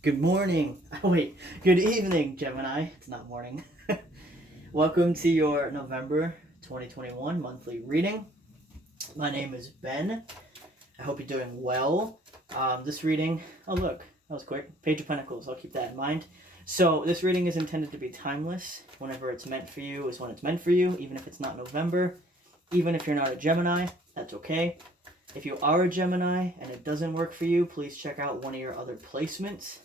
Good morning. Oh, wait. Good evening, Gemini. It's not morning. Welcome to your November 2021 monthly reading. My name is Ben. I hope you're doing well. This reading, oh, look, that was quick. Page of Pentacles. I'll keep that in mind. So, this reading is intended to be timeless. Whenever it's meant for you is when it's meant for you, even if it's not November. Even if you're not a Gemini, that's okay. If you are a Gemini and it doesn't work for you, please check out one of your other placements,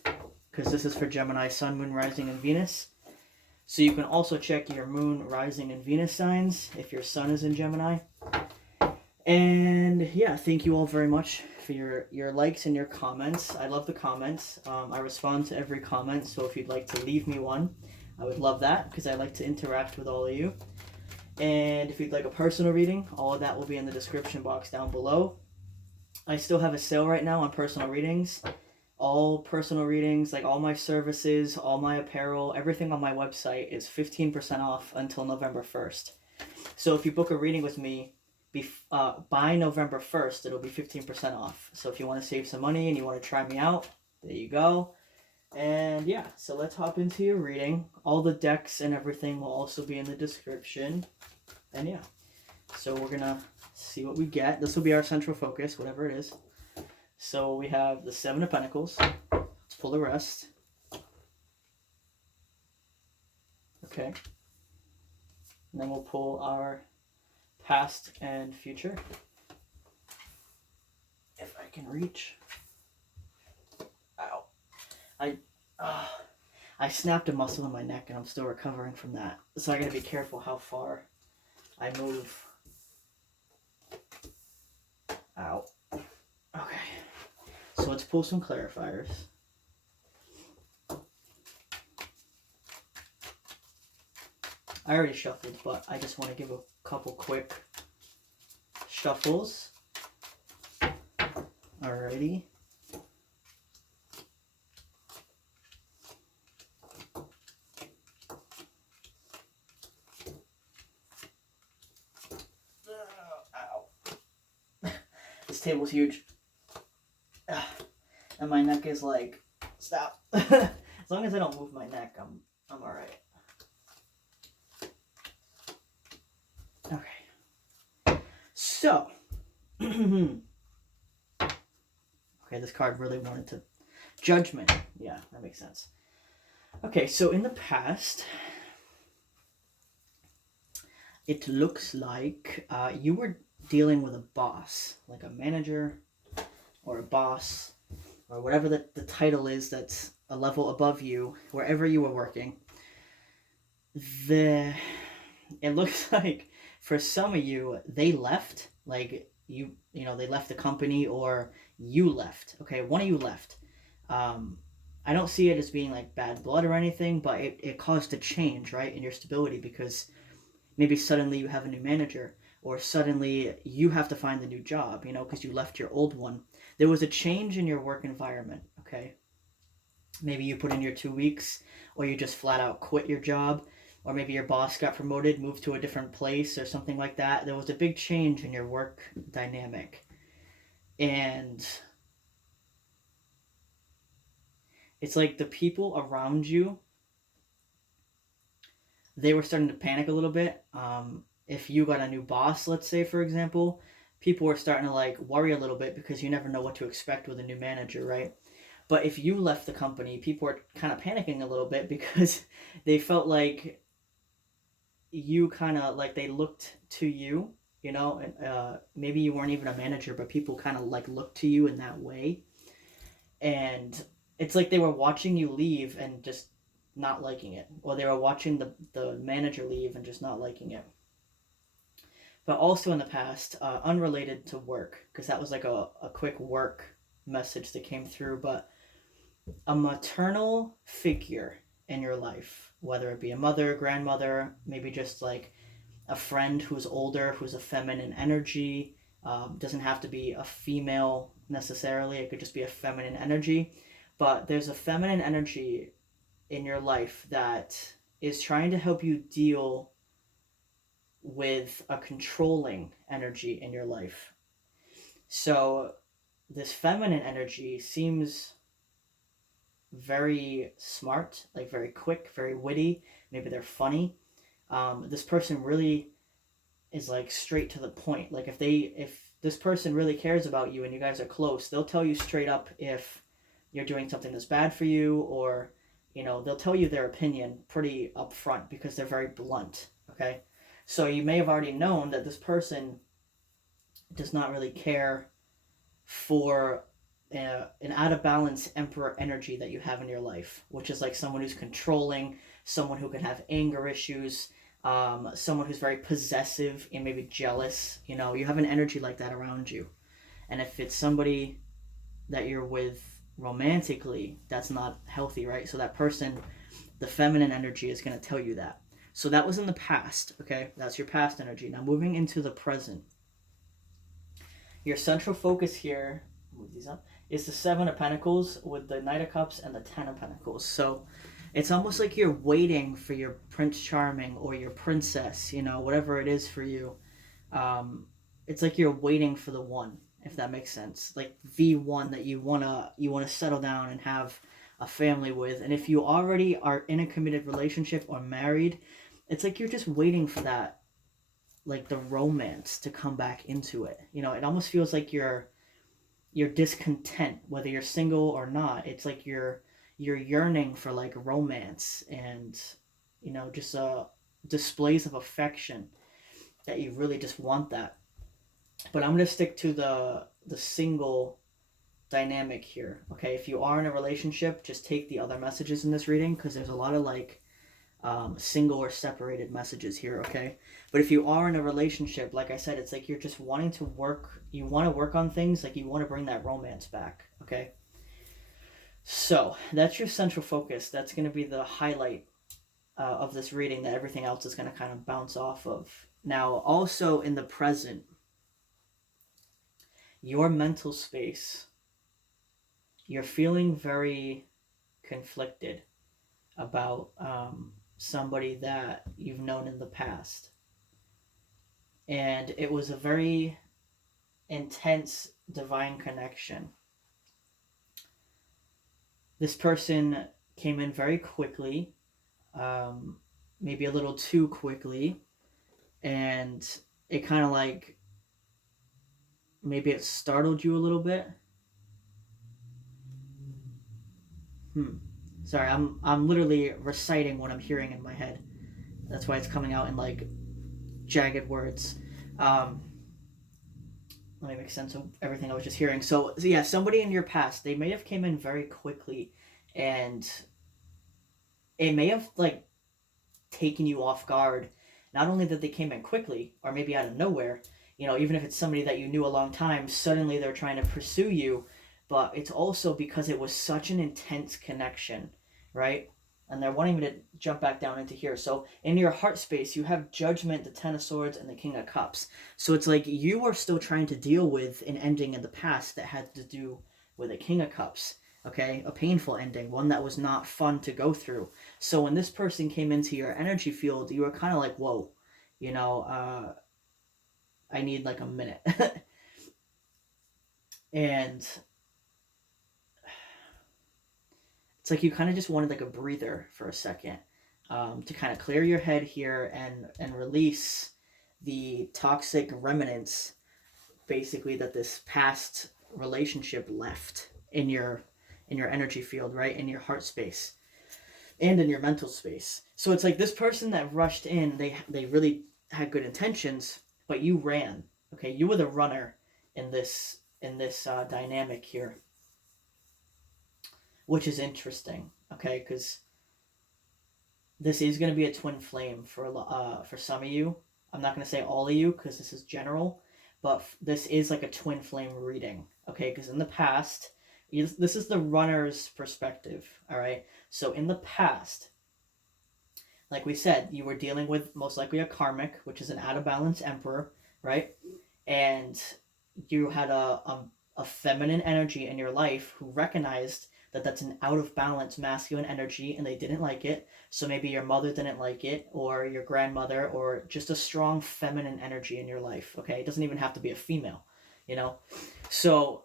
because this is for Gemini, Sun, Moon, Rising, and Venus. So you can also check your Moon, Rising, and Venus signs if your Sun is in Gemini. And yeah, thank you all very much for your likes and your comments. I love the comments. I respond to every comment, so if you'd like to leave me one, I would love that, because I like to interact with all of you. And if you'd like a personal reading, all of that will be in the description box down below. I still have a sale right now on personal readings. All personal readings, like all my services, all my apparel, everything on my website is 15% off until November 1st. So if you book a reading with me by November 1st, it'll be 15% off. So if you want to save some money and you want to try me out, there you go. And yeah, so let's hop into your reading. All the decks and everything will also be in the description. And yeah, so we're going to see what we get. This will be our central focus, whatever it is. So we have the Seven of Pentacles. Let's pull the rest. Okay. And then we'll pull our past and future. If I can reach. Ow. I snapped a muscle in my neck and I'm still recovering from that. So I gotta be careful how far I move. Ow. Okay. So let's pull some clarifiers. I already shuffled, but I just want to give a couple quick shuffles. Alrighty. Ow. This table's huge. And my neck is like, stop. As long as I don't move my neck, I'm alright. Okay. So. Okay, this card really wanted to. Judgment. Yeah, that makes sense. Okay, so in the past, it looks like you were dealing with a boss, like a manager or a boss, or whatever the title is that's a level above you, wherever you were working. It looks like for some of you, they left, like they left the company, or you left. Okay, one of you left. I don't see it as being like bad blood or anything, but it caused a change, right, in your stability, because maybe suddenly you have a new manager, or suddenly you have to find a new job, because you left your old one. There was a change in your work environment, okay? Maybe you put in your 2 weeks, or you just flat out quit your job, or maybe your boss got promoted, moved to a different place, or something like that. There was a big change in your work dynamic. And it's like the people around you, they were starting to panic a little bit. If you got a new boss, let's say, for example, people were starting to like worry a little bit, because you never know what to expect with a new manager, right? But if you left the company, people were kind of panicking a little bit, because they felt like you kind of like they looked to you, and maybe you weren't even a manager, but people kind of like looked to you in that way. And it's like they were watching you leave and just not liking it, or they were watching the manager leave and just not liking it. But also in the past, unrelated to work, because that was like a quick work message that came through, but a maternal figure in your life, whether it be a mother, grandmother, maybe just like a friend who's older, who's a feminine energy. Doesn't have to be a female necessarily, it could just be a feminine energy. But there's a feminine energy in your life that is trying to help you deal with a controlling energy in your life. So this feminine energy seems very smart, like very quick, very witty. Maybe they're funny. This person really is like straight to the point. Like if this person really cares about you and you guys are close, they'll tell you straight up if you're doing something that's bad for you, or they'll tell you their opinion pretty upfront because they're very blunt. Okay, so you may have already known that this person does not really care for an out of balance emperor energy that you have in your life, which is like someone who's controlling, someone who can have anger issues, someone who's very possessive and maybe jealous. You have an energy like that around you. And if it's somebody that you're with romantically, that's not healthy, right? So that person, the feminine energy, is going to tell you that. So that was in the past, okay? That's your past energy. Now moving into the present. Your central focus here, move these up, is the Seven of Pentacles with the Knight of Cups and the Ten of Pentacles. So it's almost like you're waiting for your Prince Charming or your princess, whatever it is for you. It's like you're waiting for the one, if that makes sense. Like the one that you wanna settle down and have a family with. And if you already are in a committed relationship or married, it's like you're just waiting for that, like the romance to come back into it. It almost feels like you're discontent whether you're single or not. It's like you're yearning for like romance and just displays of affection that you really just want that. But I'm going to stick to the single dynamic here. Okay, if you are in a relationship, just take the other messages in this reading, because there's a lot of like single or separated messages here, okay? But if you are in a relationship, like I said, it's like you're just wanting to work, you want to work on things, like you want to bring that romance back, okay? So that's your central focus. That's going to be the highlight of this reading that everything else is going to kind of bounce off of. Now, also in the present, your mental space, you're feeling very conflicted about somebody that you've known in the past. And it was a very intense divine connection. This person came in very quickly, maybe a little too quickly, and it kind of like, maybe it startled you a little bit. Sorry, I'm literally reciting what I'm hearing in my head. That's why it's coming out in like jagged words. Let me make sense of everything I was just hearing. So yeah, somebody in your past, they may have came in very quickly, and it may have like taken you off guard. Not only that they came in quickly, or maybe out of nowhere, even if it's somebody that you knew a long time, suddenly they're trying to pursue you, but it's also because it was such an intense connection, right? And they're wanting me to jump back down into here. So in your heart space, you have Judgment, the Ten of Swords, and the King of Cups. So it's like you are still trying to deal with an ending in the past that had to do with a King of Cups. Okay, a painful ending, one that was not fun to go through. So when this person came into your energy field, you were kind of like, whoa, I need like a minute. And it's like you kind of just wanted like a breather for a second, to kind of clear your head here and release the toxic remnants, basically, that this past relationship left in your energy field, right? In your heart space and in your mental space. So it's like this person that rushed in, they really had good intentions, but you ran. Okay, you were the runner in this dynamic here, which is interesting. Okay, because this is going to be a twin flame for some of you. I'm not going to say all of you because this is general, but this is like a twin flame reading. Okay, because in the past, this is the runner's perspective. All right, so in the past, like we said, you were dealing with most likely a karmic, which is an out of balance emperor, right? And you had a feminine energy in your life who recognized that that's an out of balance masculine energy, and they didn't like it. So maybe your mother didn't like it, or your grandmother, or just a strong feminine energy in your life. Okay, it doesn't even have to be a female, So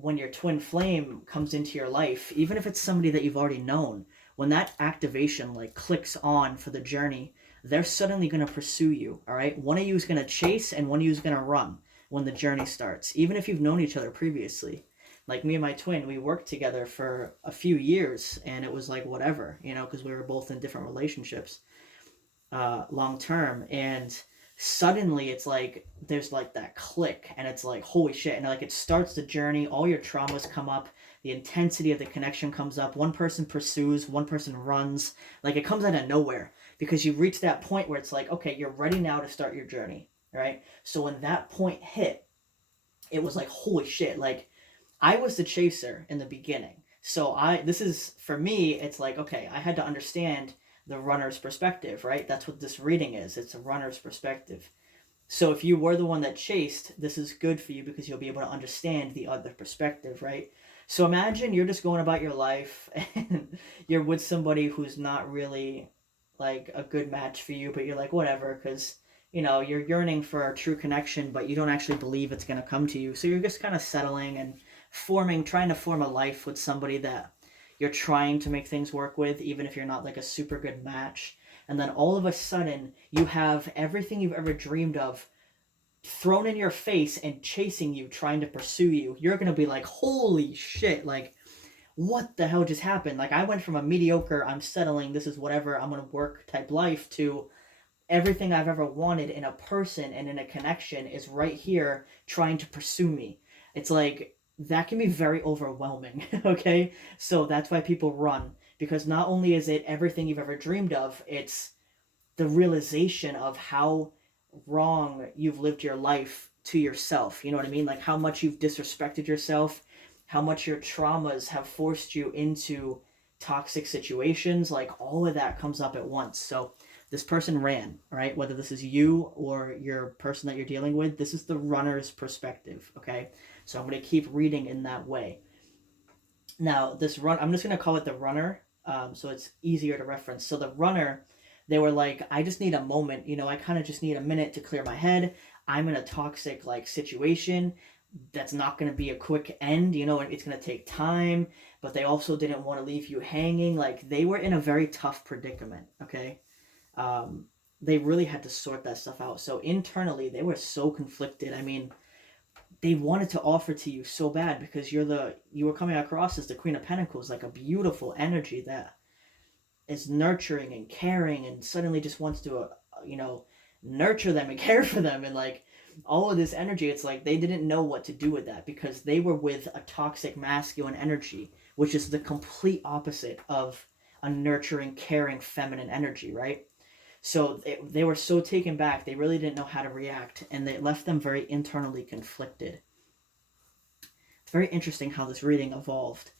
when your twin flame comes into your life, even if it's somebody that you've already known, when that activation like clicks on for the journey, they're suddenly going to pursue you. All right, one of you is going to chase and one of you is going to run when the journey starts, even if you've known each other previously. Like me and my twin, we worked together for a few years, and it was like whatever, because we were both in different relationships, long term, and suddenly it's like there's like that click, and it's like holy shit, and like it starts the journey. All your traumas come up, the intensity of the connection comes up. One person pursues, one person runs. Like it comes out of nowhere because you reach that point where it's like, okay, you're ready now to start your journey, right? So when that point hit, it was like holy shit. Like I was the chaser in the beginning. So this is for me, it's like, okay, I had to understand the runner's perspective, right? That's what this reading is. It's a runner's perspective. So if you were the one that chased, this is good for you because you'll be able to understand the other perspective, right? So imagine you're just going about your life and you're with somebody who's not really like a good match for you, but you're like, whatever, because you're yearning for a true connection, but you don't actually believe it's going to come to you. So you're just kind of settling and trying to form a life with somebody that you're trying to make things work with, even if you're not like a super good match. And then all of a sudden, you have everything you've ever dreamed of thrown in your face and chasing you, trying to pursue you. You're going to be like, holy shit, like, what the hell just happened? Like, I went from a mediocre, I'm settling, this is whatever, I'm going to work type life to everything I've ever wanted in a person and in a connection is right here trying to pursue me. It's like, that can be very overwhelming, okay? So that's why people run, because not only is it everything you've ever dreamed of, it's the realization of how wrong you've lived your life to yourself. You know what I mean? Like how much you've disrespected yourself, how much your traumas have forced you into toxic situations. Like all of that comes up at once. So this person ran, right? Whether this is you or your person that you're dealing with, this is the runner's perspective, okay? So I'm going to keep reading in that way. Now, I'm just going to call it the runner, so it's easier to reference. So the runner, they were like, I just need a moment, I kind of just need a minute to clear my head. I'm in a toxic like situation that's not going to be a quick end, and it's going to take time, but they also didn't want to leave you hanging. Like they were in a very tough predicament, okay? They really had to sort that stuff out. So internally, they were so conflicted. I mean, they wanted to offer to you so bad because you were coming across as the Queen of Pentacles, like a beautiful energy that is nurturing and caring, and suddenly just wants to, nurture them and care for them, and like all of this energy. It's like they didn't know what to do with that because they were with a toxic masculine energy, which is the complete opposite of a nurturing, caring, feminine energy, right? So they were so taken back, they really didn't know how to react, and they left them very internally conflicted. It's very interesting how this reading evolved.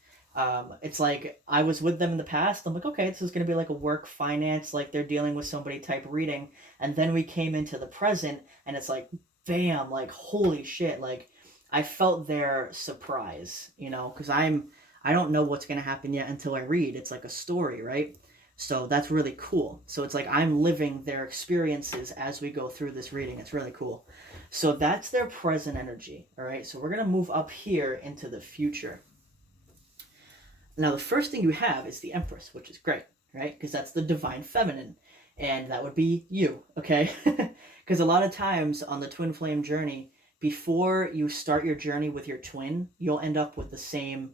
It's like I was with them in the past. I'm like, okay, this is going to be like a work finance, like they're dealing with somebody type reading. And then we came into the present, and it's like, bam, like holy shit. Like I felt their surprise, because I don't know what's going to happen yet until I read. It's like a story, right? So that's really cool. So it's like I'm living their experiences as we go through this reading. It's really cool. So that's their present energy, all right? So we're going to move up here into the future. Now, the first thing you have is the Empress, which is great, right? Because that's the divine feminine, and that would be you, okay? Because a lot of times on the twin flame journey, before you start your journey with your twin, you'll end up with the same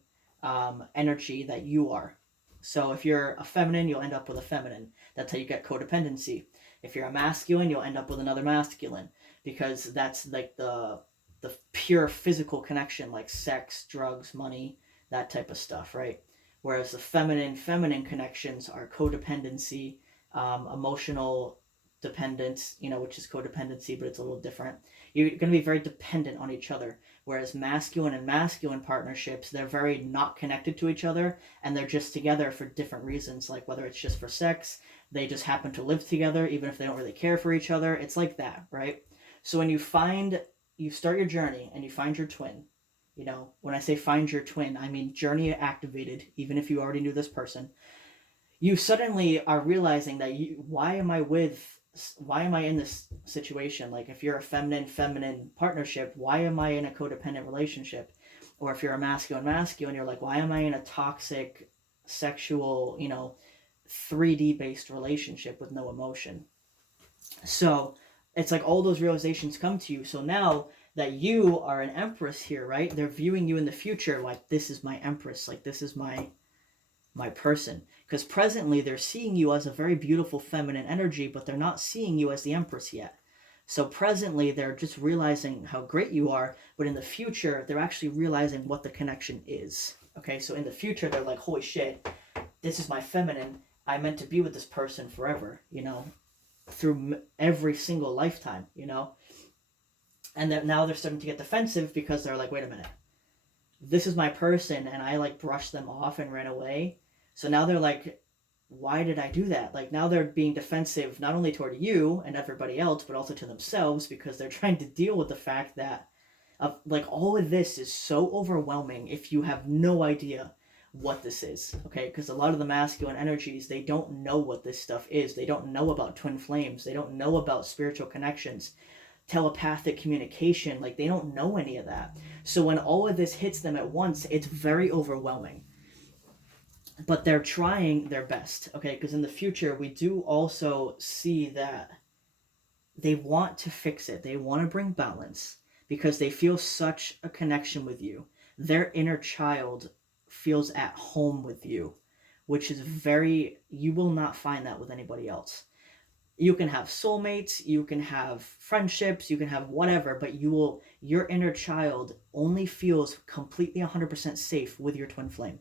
energy that you are. So if you're a feminine, you'll end up with a feminine. That's how you get codependency. If you're a masculine, you'll end up with another masculine, because that's like the pure physical connection, like sex, drugs, money, that type of stuff, right? Whereas the feminine connections are codependency, emotional dependence, which is codependency, but it's a little different. You're going to be very dependent on each other. Whereas masculine and masculine partnerships, they're very not connected to each other, and they're just together for different reasons, like whether it's just for sex, they just happen to live together, even if they don't really care for each other. It's like that, right? So when you start your journey and you find your twin, when I say find your twin, I mean journey activated, even if you already knew this person, you suddenly are realizing that why am I in this situation? Like if you're a feminine partnership, why am I in a codependent relationship? or if you're a masculine, you're like, why am I in a toxic sexual, 3D based relationship with no emotion? So it's like all those realizations come to you. So now that you are an empress here, right? They're viewing you in the future like, this is my empress, like this is my person. Because presently they're seeing you as a very beautiful feminine energy, but they're not seeing you as the empress yet. So presently they're just realizing how great you are, but in the future they're actually realizing what the connection is. Okay, so in the future they're like, holy shit, this is my feminine. I meant to be with this person forever, through every single lifetime, And that now they're starting to get defensive because they're like, wait a minute, this is my person, and I like brushed them off and ran away. So now they're like, why did I do that? Like now they're being defensive not only toward you and everybody else, but also to themselves, because they're trying to deal with the fact that like all of this is so overwhelming if you have no idea what this is. Okay, because a lot of the masculine energies, they don't know what this stuff is. They don't know about twin flames. They don't know about spiritual connections, telepathic communication. Like they don't know any of that. So when all of this hits them at once, it's very overwhelming. But they're trying their best, okay? Because in the future, we do also see that they want to fix it. They want to bring balance because they feel such a connection with you. Their inner child feels at home with you, which is you will not find that with anybody else. You can have soulmates, you can have friendships, you can have whatever, but your inner child only feels completely 100% safe with your twin flame.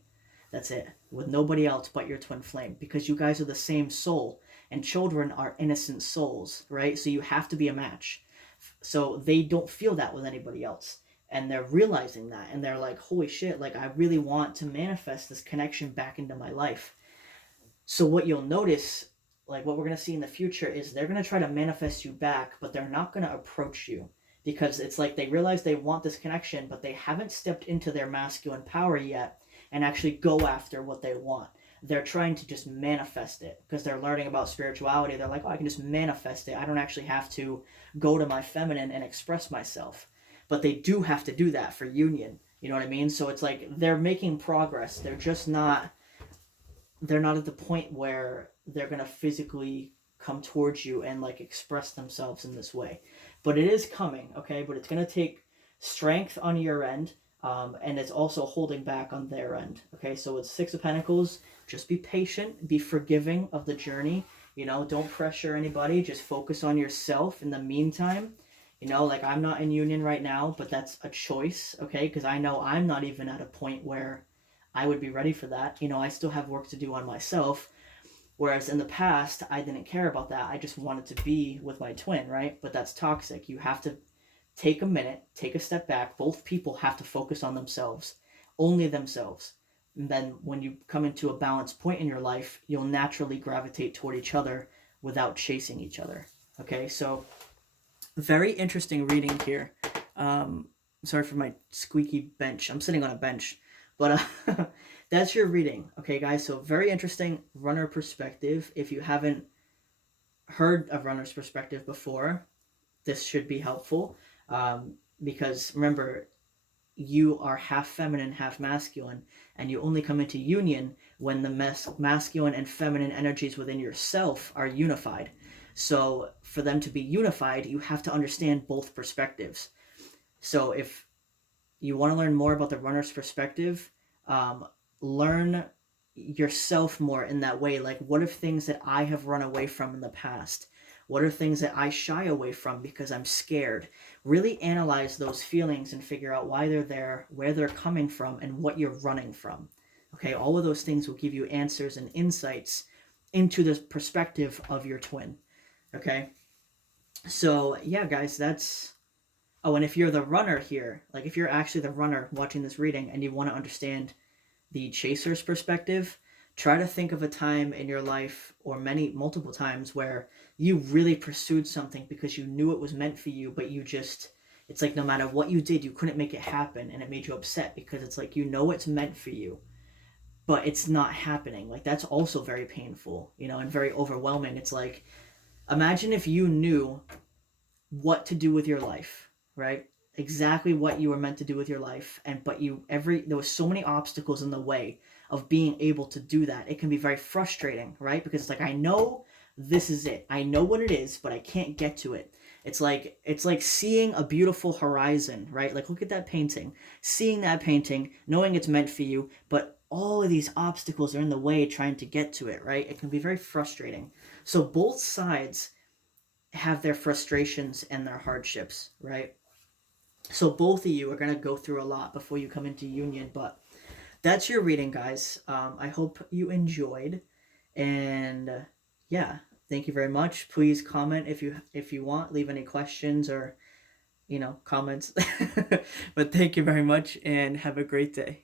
That's it. With nobody else but your twin flame, because you guys are the same soul, and children are innocent souls, right? So you have to be a match. So they don't feel that with anybody else. And they're realizing that, and they're like, holy shit, like I really want to manifest this connection back into my life. So what you'll notice, like what we're going to see in the future, is they're going to try to manifest you back, but they're not going to approach you, because it's like they realize they want this connection, but they haven't stepped into their masculine power yet and actually go after what they want. They're trying to just manifest it because they're learning about spirituality. They're like, oh, I can just manifest it. I don't actually have to go to my feminine and express myself. But they do have to do that for union. You know what I mean? So it's like they're making progress. They're not at the point where they're going to physically come towards you and like express themselves in this way. But it is coming, okay? But it's going to take strength on your end. And it's also holding back on their end. Okay, so with Six of Pentacles, just be patient, be forgiving of the journey. Don't pressure anybody. Just focus on yourself in the meantime. Like I'm not in union right now, but that's a choice, okay? Because I know I'm not even at a point where I would be ready for that. I still have work to do on myself. Whereas in the past, I didn't care about that. I just wanted to be with my twin, right? But that's toxic. You have to take a minute, take a step back. Both people have to focus on themselves, only themselves. And then when you come into a balanced point in your life, you'll naturally gravitate toward each other without chasing each other. Okay, so very interesting reading here. Sorry for my squeaky bench. I'm sitting on a bench. But that's your reading. Okay, guys, so very interesting runner perspective. If you haven't heard of runner's perspective before, this should be helpful. Because remember, you are half feminine, half masculine, and you only come into union when the masculine and feminine energies within yourself are unified. So for them to be unified, you have to understand both perspectives. So if you want to learn more about the runner's perspective, learn yourself more in that way. Like, what are things that I have run away from in the past? What are things that I shy away from because I'm scared? Really analyze those feelings and figure out why they're there, where they're coming from, and what you're running from. Okay, all of those things will give you answers and insights into the perspective of your twin. Okay, so yeah, guys, that's... Oh, and if you're the runner here, like if you're actually the runner watching this reading and you want to understand the chaser's perspective, try to think of a time in your life, or multiple times, where you really pursued something because you knew it was meant for you, but it's like no matter what you did, you couldn't make it happen, and it made you upset because it's like it's meant for you, but it's not happening. Like that's also very painful, and very overwhelming. It's like, imagine if you knew what to do with your life, right? exactly what you were meant to do with your life, but there was so many obstacles in the way of being able to do that. It can be very frustrating, right? Because it's like, I know this is it, I know what it is, but I can't get to it. It's like seeing a beautiful horizon, right? Like, look at that painting, seeing that painting, knowing it's meant for you, but all of these obstacles are in the way trying to get to it, right? It can be very frustrating. So both sides have their frustrations and their hardships, right? So both of you are going to go through a lot before you come into union, but that's your reading, guys. I hope you enjoyed, and yeah, thank you very much. Please comment if you want, leave any questions or comments. But thank you very much, and have a great day.